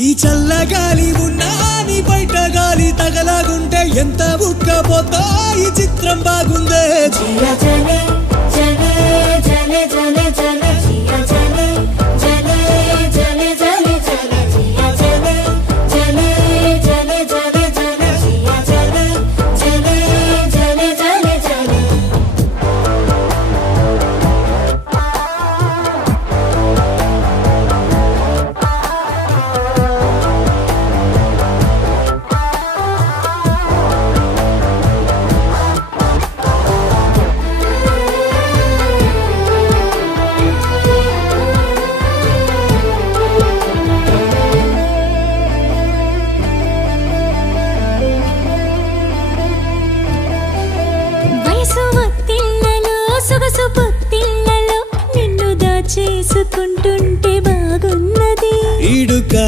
ఈ చల్లగాలి ఉన్నా నీ బయట గాలి తగలాగుంటే ఎంత ఉక్కపోతా ఈ చిత్రం బాగుందే చేసుకుంటుంటే బాగున్నది ఈడుగా